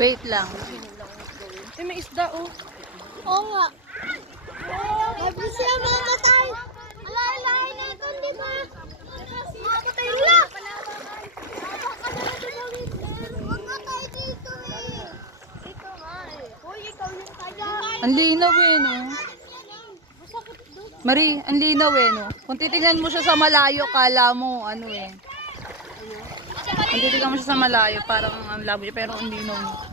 Wait lang. Eh, may isda, oh. Oo nga. Babi siya mamatay. Alay na ito, di ba? Mamatay wala. Huwag nga tayo dito eh. Ito nga eh. Hoy, ikaw yung tayo. Ang linaw eh, no? Marie, ang linaw eh, no? Kung titignan mo siya sa malayo, kala mo, ano eh. Kung titignan mo siya sa malayo, parang ang labo niya, pero ang linaw niya.